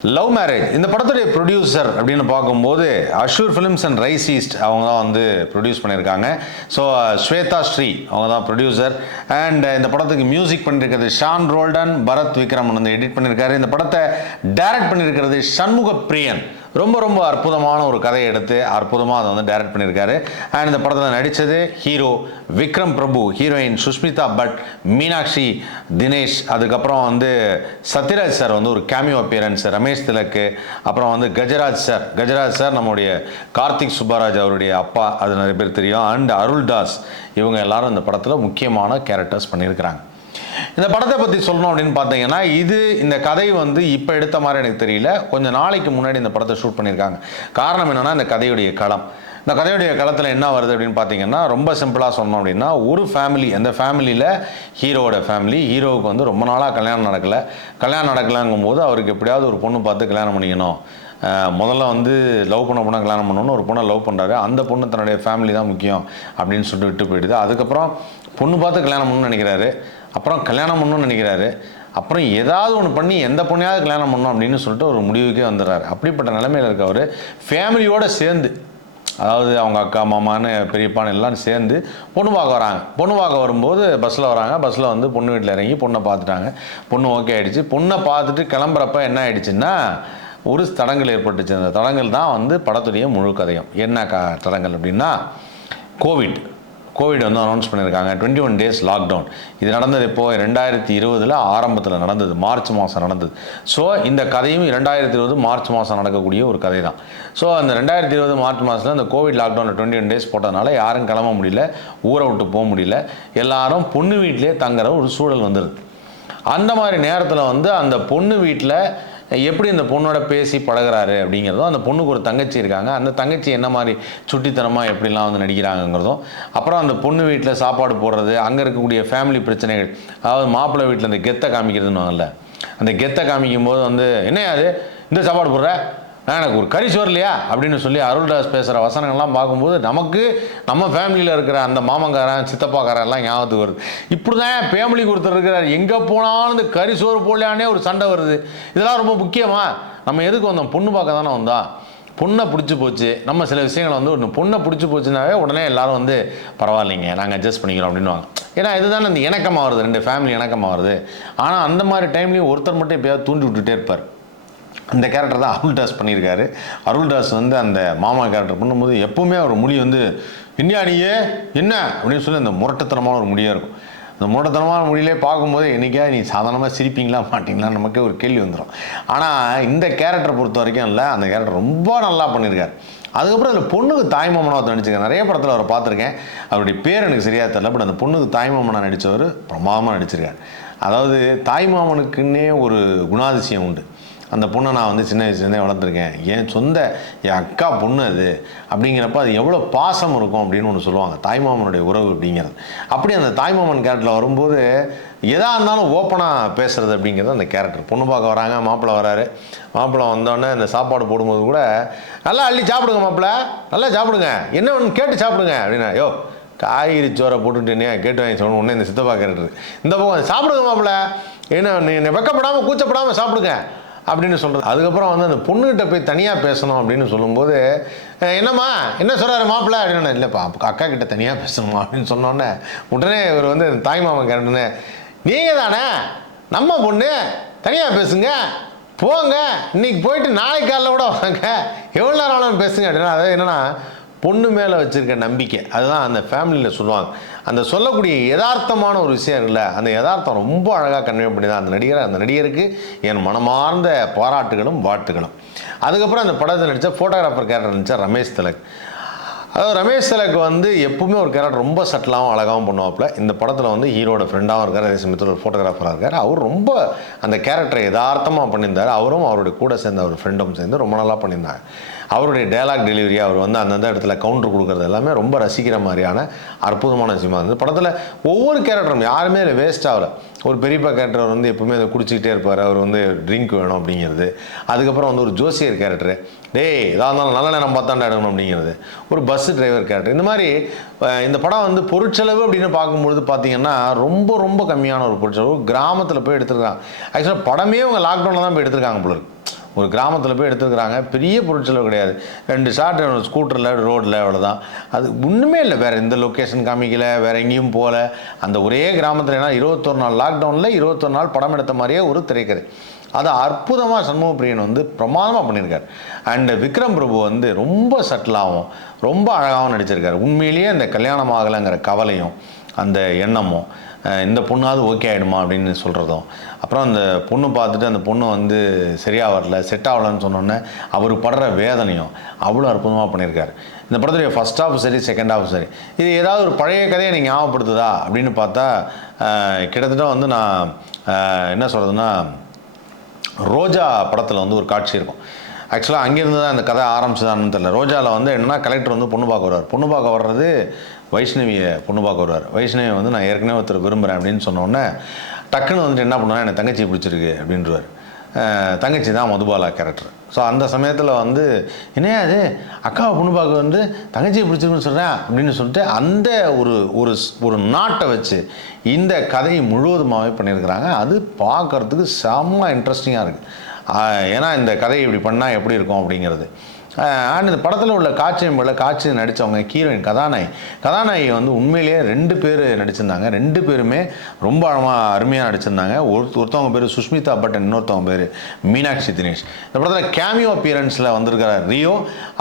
Love marriage இந்த படத்துடைய producer அப்படின்னு பார்க்கும்போது Ashoor films and Rise East அவங்க தான் வந்து ப்ரொடியூஸ் பண்ணியிருக்காங்க. ஸோ ஸ்வேதா ஸ்ரீ அவங்க தான் ப்ரொடியூசர் அண்ட் uh, இந்த படத்துக்கு மியூசிக் பண்ணியிருக்கிறது ஷான் ரோல்டன் பரத் விக்ரம் வந்து எடிட் பண்ணியிருக்காரு. இந்த படத்தை டைரக்ட் பண்ணியிருக்கிறது சண்முக பிரியன் ரொம்ப ரொம்ப அற்புதமான ஒரு கதையை எடுத்து அற்புதமாக அதை வந்து டைரக்ட் பண்ணியிருக்காரு. அண்ட் இந்த படத்தில் நடித்தது hero Vikram Prabhu heroine Sushmita but Meenakshi Dinesh அதுக்கப்புறம் வந்து சத்யராஜ் சார் வந்து ஒரு கேமியோ அப்பியரன்ஸ் ரமேஷ் திலக்கு அப்புறம் வந்து கஜராஜ் சார். கஜராஜ் சார் நம்முடைய கார்த்திக் சுப்பராஜ் அவருடைய அப்பா அது நிறைய பேர் தெரியும். அண்ட் அருள்தாஸ் இவங்க எல்லாரும் இந்த படத்தில் முக்கியமான கேரக்டர்ஸ் பண்ணியிருக்கிறாங்க. இந்த படத்தை பற்றி சொல்லணும் அப்படின்னு பார்த்தீங்கன்னா இது இந்த கதை வந்து இப்போ எடுத்த மாதிரி எனக்கு தெரியல. கொஞ்சம் நாளைக்கு முன்னாடி இந்த படத்தை ஷூட் பண்ணியிருக்காங்க. காரணம் என்னென்னா இந்த கதையுடைய களம். இந்த கதையுடைய களத்தில் என்ன வருது அப்படின்னு பார்த்தீங்கன்னா ரொம்ப சிம்பிளாக சொன்னோம் அப்படின்னா ஒரு ஃபேமிலி அந்த ஃபேமிலியில் ஹீரோவோட ஃபேமிலி ஹீரோவுக்கு வந்து ரொம்ப நாளாக கல்யாணம் நடக்கலை. கல்யாணம் நடக்கலாங்கும் போது அவருக்கு எப்படியாவது ஒரு பொண்ணு பார்த்து கல்யாணம் பண்ணிக்கணும். முதல்ல வந்து லவ் பண்ண பொண்ணை கல்யாணம் பண்ணணும்னு ஒரு பொண்ணை லவ் பண்ணுறாரு அந்த பொண்ணு தன்னுடைய ஃபேமிலி தான் முக்கியம் அப்படின்னு சொல்லிட்டு விட்டு போயிடுது. அதுக்கப்புறம் பொண்ணு பார்த்து கல்யாணம் பண்ணணும்னு நினைக்கிறாரு. அப்புறம் கல்யாணம் பண்ணணும்னு நினைக்கிறாரு. அப்புறம் ஏதாவது ஒன்று பண்ணி எந்த பொண்ணையாவது கல்யாணம் பண்ணணும் அப்படின்னு சொல்லிட்டு ஒரு முடிவுக்கே வந்துடுறாரு. அப்படிப்பட்ட நிலைமையில் இருக்கவர் ஃபேமிலியோடு சேர்ந்து அதாவது அவங்க அக்கா மாமான்னு பெரியப்பான்னு எல்லாம் சேர்ந்து பொண்ணு பார்க்க வராங்க. பொண்ணு பார்க்க வரும்போது பஸ்ஸில் வராங்க. பஸ்ஸில் வந்து பொண்ணு வீட்டில் இறங்கி பொண்ணை பார்த்துட்டாங்க. பொண்ணு ஓகே ஆகிடுச்சு பொண்ணை பார்த்துட்டு கிளம்புறப்ப என்ன ஆகிடுச்சுன்னா ஒரு தடங்கள் ஏற்பட்டுச்சு. அந்த தடங்கள் தான் வந்து படத்துடைய முழு கதையும். என்ன க தடங்கள் அப்படின்னா கோவிட் கோவிட் வந்து அனௌன்ஸ் பண்ணியிருக்காங்க. டுவெண்ட்டி ஒன் டேஸ் லாக்டவுன் இது நடந்தது இப்போது ரெண்டாயிரத்தி இருபதில் ஆரம்பத்தில் நடந்தது. மார்ச் மாதம் நடந்தது. ஸோ இந்த கதையும் ரெண்டாயிரத்தி இருபது மார்ச் மாதம் நடக்கக்கூடிய ஒரு கதை தான் ஸோ அந்த ரெண்டாயிரத்தி இருபது மார்ச் மாதத்தில் அந்த கோவிட் லாக்டவுனில் டுவெண்ட்டி ஒன் டேஸ் போட்டதுனால யாரும் கிளம்ப முடியல. ஊரை விட்டு போக முடியல. எல்லாரும் பொண்ணு வீட்டிலே தங்குற ஒரு சூழல் வந்துடுது அந்த மாதிரி நேரத்தில் வந்து அந்த பொண்ணு வீட்டில் எப்படி இந்த பொண்ணோட பேசி பழகுறாரு அப்படிங்கிறதும் அந்த பொண்ணுக்கு ஒரு தங்கச்சி இருக்காங்க. அந்த தங்கச்சி என்ன மாதிரி சுட்டித்தனமாக எப்படிலாம் வந்து நடிக்கிறாங்கங்கிறதும் அப்புறம் அந்த பொண்ணு வீட்டில் சாப்பாடு போடுறது அங்கே இருக்கக்கூடிய ஃபேமிலி பிரச்சனைகள் அதாவது மாப்பிள்ளை வீட்டில் அந்த கெத்தை காமிக்கிறதுன்னு அந்த கெத்தை காமிக்கும் போது வந்து என்ன அது இந்த சாப்பாடு போடுற? எனக்கு ஒரு கறி சோறு இல்லையா அப்படின்னு சொல்லி அருள்தாஸ் பேசுகிற வசனங்கள்லாம் பார்க்கும்போது நமக்கு நம்ம ஃபேமிலியில் இருக்கிற அந்த மாமங்காரன் சித்தப்பாக்காரன் எல்லாம் ஞாபகத்துக்கு வருது. இப்படி தான் ஃபேமிலி கொடுத்துட்டு இருக்கிறார். எங்கே போனாலும் இந்த கறி சோறு போடலானே ஒரு சண்டை வருது. இதெல்லாம் ரொம்ப முக்கியமா? நம்ம எதுக்கு வந்தோம்? பொண்ணு பார்க்க தானே வந்தோம். பொண்ணை பிடிச்சி போச்சு. நம்ம சில விஷயங்களை வந்து ஒன்று பொண்ணை பிடிச்சி போச்சுனாவே உடனே எல்லாரும் வந்து பரவாயில்லைங்க நாங்கள் அட்ஜஸ்ட் பண்ணிக்கிறோம் அப்படின்னுவாங்க. ஏன்னா இதுதானே இந்த இணக்கமாக வருது. ரெண்டு ஃபேமிலி இணக்கமாக வருது. ஆனால் அந்த மாதிரி டைம்லேயும் ஒருத்தர் மட்டும் எப்பயாவது தூண்டி விட்டுட்டே இருப்பார். அந்த கேரக்டர் தான் அருள்தாஸ் பண்ணியிருக்காரு. அருள்தாஸ் வந்து அந்த மாமா கேரக்டர் பண்ணும்போது எப்பவுமே அவர் மொழி வந்து விஞ்ஞானியே என்ன? அப்படின்னு சொல்லி அந்த முரட்டுத்தனமான ஒரு மொழியாக இருக்கும். அந்த முரட்டுத்தனமான மொழியிலே பார்க்கும்போது என்னைக்கா நீ சாதாரணமாக சிரிப்பீங்களா மாட்டிங்களா? நமக்கே ஒரு கேள்வி வந்துடும் ஆனால் இந்த கேரக்டரை பொறுத்த வரைக்கும் இல்லை அந்த கேரக்டர் ரொம்ப நல்லா பண்ணியிருக்காரு. அதுக்கப்புறம் அந்த பொண்ணுக்கு தாய்மாமனாக ஒருத்தர் நடிச்சிருக்கேன் நிறைய படத்தில் அவரை பார்த்துருக்கேன். அவருடைய பேர் எனக்கு சரியாக தெரில பட் அந்த பொண்ணுக்கு தாய்மாமனாக நடித்தவர் பிரமாதமாக நடிச்சிருக்காரு. அதாவது தாய்மாமனுக்குன்னே ஒரு குணாதிசயம் உண்டு. அந்த பொண்ணை நான் வந்து சின்ன வயசுலேருந்தே வளர்த்துருக்கேன். என் சொந்த என் அக்கா பொண்ணு அது. அப்படிங்கிறப்ப அது எவ்வளோ பாசம் இருக்கும் அப்படின்னு ஒன்று சொல்லுவாங்க. தாய்மாமனுடைய உறவு அப்படிங்கிறது. அப்படி அந்த தாய்மாமன் கேரக்டரில் வரும்போது எதாக இருந்தாலும் ஓப்பனாக பேசுகிறது அப்படிங்கிறது அந்த கேரக்டர் பொண்ணு பார்க்க வராங்க மாப்பிள்ளை வராரு. மாப்பிள்ளை வந்தோடனே இந்த சாப்பாடு போடும்போது கூட நல்லா அள்ளி சாப்பிடுங்க மாப்பிள்ளை. நல்லா சாப்பிடுங்க. என்ன ஒன்று கேட்டு சாப்பிடுங்க. அப்படின்னா யோ காய்கறி சோறை போட்டுட்டேனே கேட்டு வாங்கி சொல்லணும் உடனே இந்த சித்தப்பா கேரக்டர் இந்த பக்கம் சாப்பிடுங்க மாப்பிள்ளை. என்ன நீ வெக்கப்படாமல் கூச்சப்படாமல் சாப்பிடுங்க. அப்படின்னு சொல்கிறது அதுக்கப்புறம் வந்து அந்த பொண்ணுகிட்ட போய் தனியாக பேசணும் அப்படின்னு சொல்லும்போது என்னம்மா? என்ன சொல்கிறாரு மாப்பிள்ள? அப்படின்னு இல்லைப்பா அக்கா கிட்ட தனியாக பேசணுமா? அப்படின்னு சொன்னோன்னே உடனே இவர் வந்து தாய் மாமன் கேட்டுன்னு நீங்கள் தானே? நம்ம பொண்ணு தனியாக பேசுங்க. போங்க. இன்னைக்கு போயிட்டு நாளைக்கு காலைல கூட வாங்க. எவ்வளோ நேரம் ஆனாலும் பேசுங்க. அப்படின்னா அதாவது என்னென்னா பொண்ணு மேலே வச்சுருக்க நம்பிக்கை. அதுதான் அந்த ஃபேமிலியில் சொல்லுவாங்க. அந்த சொல்லக்கூடிய யதார்த்தமான ஒரு விஷயம் இல்லை அந்த யதார்த்தம் ரொம்ப அழகாக கன்வே பண்ணி தான் அந்த நடிகர் அந்த நடிகருக்கு என் மனமார்ந்த பாராட்டுகளும் வாழ்த்துக்களும் அதுக்கப்புறம் அந்த படத்தில் நடித்த ஃபோட்டோகிராஃபர் கேரக்டர் நடித்த ரமேஷ் திலக். அதாவது ரமேஷ் திலக் வந்து எப்பவுமே ஒரு கேரக்டர் ரொம்ப சட்டிலாகவும் அழகாகவும் பண்ணுவாப்புல. இந்த படத்தில் வந்து ஹீரோட ஃப்ரெண்டாகவும் இருக்கார் அதே சமயத்தில் ஒரு ஃபோட்டோகிராஃபராக இருக்கார். அவர் ரொம்ப அந்த கேரக்டரை யதார்த்தமாக பண்ணியிருந்தார். அவரும் அவருடைய கூட சேர்ந்த ஒரு ஃப்ரெண்டும் சேர்ந்து ரொம்ப நல்லா பண்ணியிருந்தாங்க. அவருடைய டயலாக் டெலிவரி அவர் வந்து அந்தந்த இடத்துல கவுண்டர் கொடுக்குறது எல்லாமே ரொம்ப ரசிக்கிற மாதிரியான அற்புதமான விஷயமா இருந்தது. படத்தில் ஒவ்வொரு கேரக்டரும் யாருமே அதில் வேஸ்ட் ஆகலை. ஒரு பெரியப்பா கேரக்டர் வந்து எப்பவுமே அதை குடிச்சிக்கிட்டே இருப்பார். அவர் வந்து ட்ரிங்க் வேணும் அப்படிங்கிறது. அதுக்கப்புறம் வந்து ஒரு ஜோசியர் கேரக்டர் டேய் இதாக இருந்தாலும் நல்ல நேரம் பார்த்தாண்டா எடுக்கணும் அப்படிங்கிறது. ஒரு பஸ் டிரைவர் கேரக்டர் இந்த மாதிரி இந்த படம் வந்து பொருட்செலவு அப்படின்னு பார்க்கும்பொழுது பார்த்தீங்கன்னா ரொம்ப ரொம்ப கம்மியான ஒரு பொருட்செலவு. கிராமத்தில் போய் எடுத்துருக்காங்க ஆக்சுவலாக படமே அவங்க லாக்டவுனில் தான் போய் எடுத்திருக்காங்க போல இருக்கு. ஒரு கிராமத்தில் போய் எடுத்துருக்குறாங்க. பெரிய பொருட்செலவு கிடையாது. ரெண்டு ஷார்ட் ஸ்கூட்டரில் ரோட்டில் அவ்வளோதான் அது ஒன்றுமே இல்லை. வேறு எந்த லொக்கேஷன் காமிக்கல வேறு எங்கேயும் போகல அந்த ஒரே கிராமத்தில் ஏன்னா இருபத்தொரு நாள் லாக்டவுனில் இருபத்தொரு நாள் படம் எடுத்த மாதிரியே ஒரு திரைக்கதை. அது அற்புதமாக சண்முகப்பிரியன் வந்து பிரமாதமாக பண்ணியிருக்கார். அண்டு விக்ரம் பிரபு வந்து ரொம்ப சட்டிலாகவும் ரொம்ப அழகாகவும் நடிச்சிருக்காரு. உண்மையிலேயே அந்த கல்யாணம் ஆகலைங்கிற கவலையும் அந்த எண்ணமும் இந்த பொண்ணாவது ஓகே ஆகிடுமா அப்படின்னு சொல்கிறதும் அப்புறம் அந்த பொண்ணு பார்த்துட்டு அந்த பொண்ணு வந்து சரியாக வரல செட் ஆகலன்னு சொன்னோன்னே அவர் படுற வேதனையும் அவ்வளோ அற்புதமாக பண்ணியிருக்காரு. இந்த படத்துடைய ஃபஸ்ட் ஹாஃப் சரி செகண்ட் ஹாஃப் சரி. இது ஏதாவது ஒரு பழைய கதையை நீங்கள் ஞாபகப்படுத்துதா அப்படின்னு பார்த்தா கிட்டத்தட்ட வந்து நான் என்ன சொல்கிறதுன்னா ரோஜா படத்தில் வந்து ஒரு காட்சி இருக்கும். ஆக்சுவலாக அங்கேருந்து தான் அந்த கதை ஆரம்பிச்சதான்னு தெரியல. ரோஜாவில் வந்து என்னென்னா கலெக்டர் வந்து பொண்ணு பார்க்க வருவார் பொண்ணு பார்க்க வர்றது வைஷ்ணவியை பொண்ணு பார்க்க வருவார். வைஷ்ணவி வந்து நான் ஏற்கனவே ஒருத்தர் விரும்புகிறேன் அப்படின்னு சொன்னோன்னே டக்குன்னு வந்துட்டு என்ன பண்ணுவேன் எனக்கு தங்கச்சி பிடிச்சிருக்கு அப்படின்றவார். தங்கச்சி தான் மதுபாலா கேரக்டர் ஸோ அந்த சமயத்தில் வந்து என்னையா அது அக்காவை பொண்ணு பார்க்க வந்து தங்கச்சியை பிடிச்சிருக்குன்னு சொல்கிறேன் அப்படின்னு சொல்லிட்டு அந்த ஒரு ஒரு ஸ்- ஒரு நாட்டை வச்சு இந்த கதையை முழுவதுமாகவே பண்ணியிருக்கிறாங்க. அது பார்க்கறதுக்கு செம்ம இன்ட்ரெஸ்டிங்காக இருக்குது ஏன்னா இந்த கதையை இப்படி பண்ணால் எப்படி இருக்கும் அப்படிங்கிறது. அண்ட் இந்த படத்தில் உள்ள காட்சி அமைப்பில் காட்சி நடித்தவங்க ஹீரோயின் கதாநாயகி. கதாநாயகி வந்து உண்மையிலேயே ரெண்டு பேர் நடிச்சிருந்தாங்க. ரெண்டு பேருமே ரொம்ப அழமாக அருமையாக நடிச்சிருந்தாங்க. ஒரு ஒருத்தவங்க பேர் சுஷ்மிதா பட் இன்னொருத்தவங்க பேர் மீனாட்சி தினேஷ். இந்த படத்தில் கேமியோ அப்பியரன்ஸில் வந்திருக்கிற ரியோ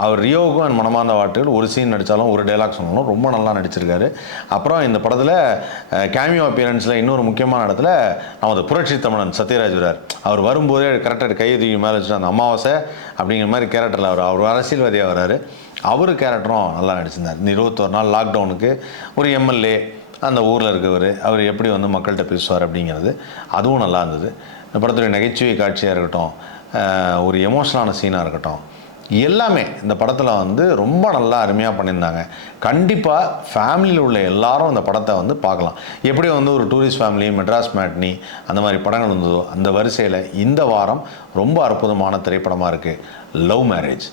அவர் ரியோவுக்கும் என் மனமார்ந்த வாட்டுகள் ஒரு சீன் நடித்தாலும் ஒரு டைலாக் சொன்னாலும் ரொம்ப நல்லா நடிச்சிருக்காரு. அப்புறம் இந்த படத்தில் கேமியோ அப்பியரன்ஸில் இன்னொரு முக்கியமான இடத்துல நமது புரட்சி தமிழன் சத்யராஜ் வரார் அவர் வரும்போதே கரெக்டாக கையை தூக்கி மேலே வச்சுட்டு அந்த அமாவாசை அப்படிங்கிற மாதிரி கேரக்டரில் அவர் அவர் அரசியல்வாதியாக வராரு அவர் கேரக்டரும் நல்லா நடிச்சிருந்தார். இந்த இருபத்தொரு நாள் லாக்டவுனுக்கு ஒரு எம்எல்ஏ அந்த ஊரில் இருக்கவர் அவர் எப்படி வந்து மக்கள்கிட்ட பேசுவார் அப்படிங்கிறது அதுவும் நல்லா இருந்தது. இந்த படத்துடைய நகைச்சுவை காட்சியாக இருக்கட்டும் ஒரு எமோஷனலான சீனாக இருக்கட்டும் எல்லாமே இந்த படத்தில் வந்து ரொம்ப நல்லா அருமையாக பண்ணியிருந்தாங்க. கண்டிப்பாக ஃபேமிலியில் உள்ள எல்லாரும் இந்த படத்தை வந்து பார்க்கலாம். எப்படி வந்து ஒரு டூரிஸ்ட் ஃபேமிலி மெட்ராஸ் மேட்னி அந்த மாதிரி படங்கள் வந்ததோ அந்த வரிசையில் இந்த வாரம் ரொம்ப அற்புதமான திரைப்படமாக இருக்குது லவ் மேரேஜ்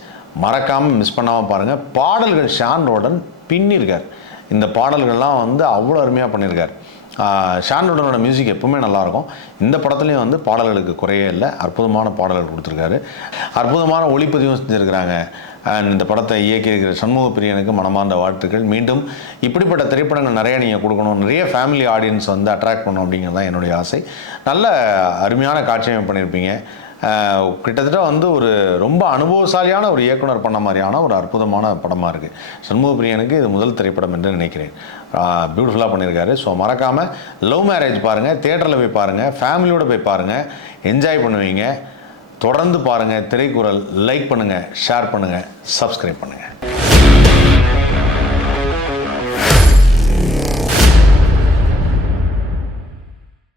மறக்காமல் மிஸ் பண்ணாமல் பாருங்கள் பாடல்கள் ஷான் ரோடன் பின்னிருக்கார். இந்த பாடல்கள்லாம் வந்து அவ்வளோ அருமையாக பண்ணியிருக்கார் ஷானுடனோட மியூசிக் எப்பவுமே நல்லாயிருக்கும். இந்த படத்துலையும் வந்து பாடல்களுக்கு குறையே இல்லை. அற்புதமான பாடல்கள் கொடுத்துருக்காரு. அற்புதமான ஒளிப்பதிவும் செஞ்சுருக்கிறாங்க. அண்ட் இந்த படத்தை இயக்கியிருக்கிற சண்முக பிரியனுக்கு மனமார்ந்த வாழ்த்துக்கள். மீண்டும் இப்படிப்பட்ட திரைப்படங்கள் நிறைய நீங்கள் கொடுக்கணும். நிறைய ஃபேமிலி ஆடியன்ஸ் வந்து அட்ராக்ட் பண்ணணும் அப்படிங்கிறது தான் என்னுடைய ஆசை. நல்ல அருமையான காட்சியமை பண்ணியிருப்பீங்க. கிட்டத்தட்ட வந்து ஒரு ரொம்ப அனுபவசாலியான ஒரு இயக்குனர் பண்ண மாதிரியான ஒரு அற்புதமான படமாக இருக்குது சண்முகப்பிரியனுக்கு இது முதல் திரைப்படம் என்று நினைக்கிறேன். பியூட்டிஃபுல்லாக பண்ணியிருக்காரு. ஸோ மறக்காமல் லவ் மேரேஜ் பாருங்கள் தேட்டரில் போய் பாருங்கள் ஃபேமிலியோடு போய் பாருங்கள் என்ஜாய் பண்ணுவீங்க. தொடர்ந்து பாருங்கள் திரைக்குறள் லைக் பண்ணுங்கள் ஷேர் பண்ணுங்கள் சப்ஸ்கிரைப் பண்ணுங்கள்